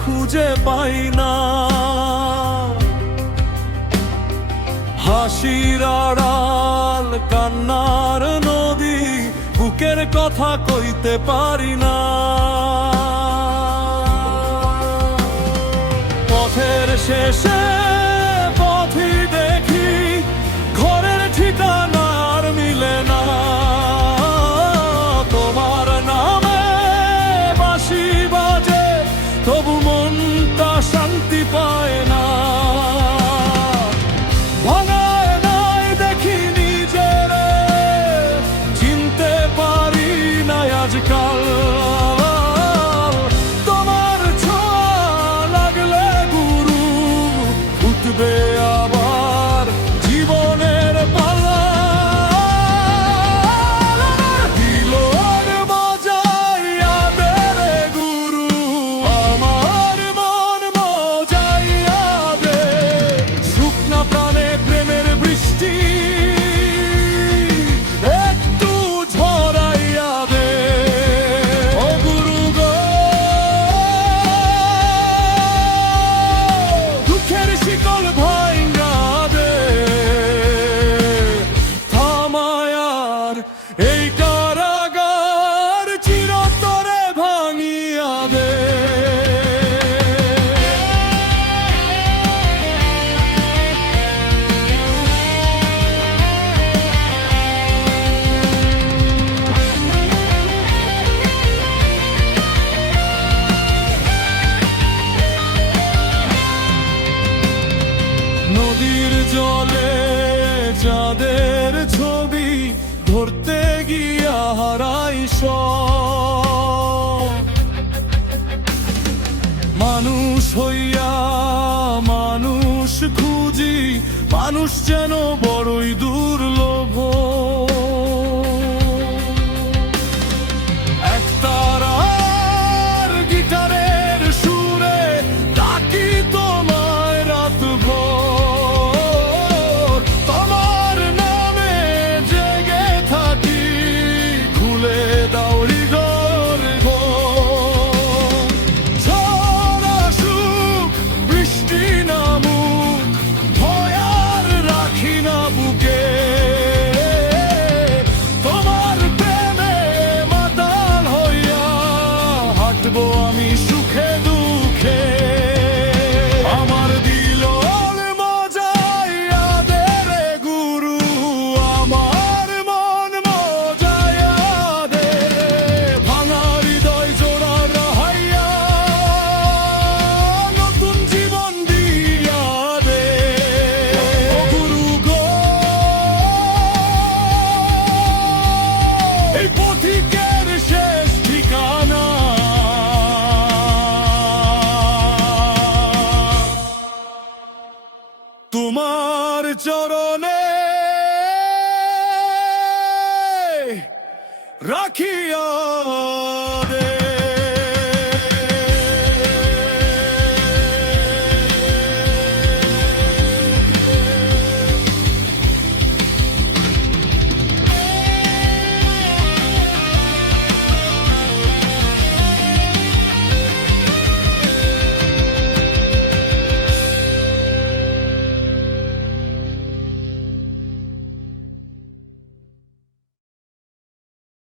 খুঁজে পাই না। হাসির আড়াল কান্নার নদী, বুকের কথা কইতে পারি না। পথের শেষে পথই দেখি, ঘরের ঠিকানা আর মিলে না। তোমার নামে বাঁশি বাজে, তবু মনটা শান্তি পায় না। ভাঙায় নাই দেখি নিজেরে, চিনতে পারি না আজকাল। তোমার ছোঁয়া লাগলে গুরু, উঠবে আবার জীবনের পালা। দিলোর মজাইয়া দে রে গুরু, আমার মন মজাইয়া দে। শুকনা প্রাণে প্রেমের বৃষ্টি একটু ঝরাইয়া দে। ও গুরু গো, দুঃখের শিকল ভাঙা দে। থামায়ার এই কারাগার চিরতরে ভাঙিয়া দে। নদীর জলে চাঁদের ছবি, ধরতে গিয়া হারাই সব। মানুষ হইয়া মানুষ খুঁজি, মানুষ যেন বড়ই দুর্লভ। একতারার গিটারের সুরে ডাকি তোমায় রাতভর। তোমার নামে জেগে থাকি, খুলে দাও হৃদয়ের ঘর। ঝড় আসুক বৃষ্টি নামুক, ভয় আর রাখি না বুকে। তোমার প্রেমে মাতাল হইয়া হাঁটবো আমি সুখে দুঃখে। আমার দিলোর মজাইয়া দে রে গুরু, আমার মন মজাইয়া দে। ভাঙা হৃদয় জোড়া রাহাইয়া, নতুন জীবন দিয়া দে। ও গুরু গো, এই পথিকের শেষ ঠিকানা তোমার চরণে রাখিয়া